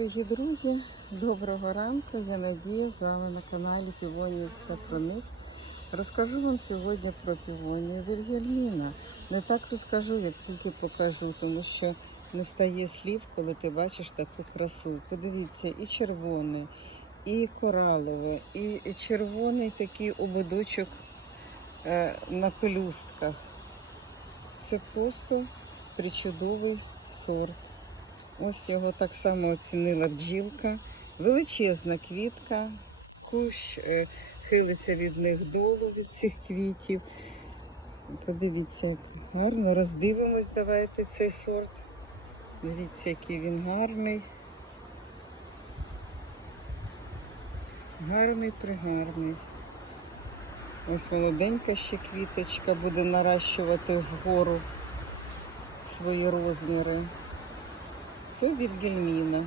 Дорогі друзі, доброго ранку. Я Надія з вами на каналі Півонії все про них. Розкажу вам сьогодні про півонію Вільгельміна. Не так розкажу, як тільки покажу, тому що не стає слів, коли ти бачиш таку красу. Подивіться, і червоне, і коралове, і і червоний такий ободочок е, на пелюстках. Це просто причудовий сорт. Ось його так само оцінила бджілка. Величезна квітка, кущ е, хилиться від них долу від цих квітів. Подивіться, як гарно. Роздивимось, давайте цей сорт. Дивіться, який він гарний. Гарний, пригарний. Ось молоденька ще квіточка буде наращувати вгору свої розміри. Це від.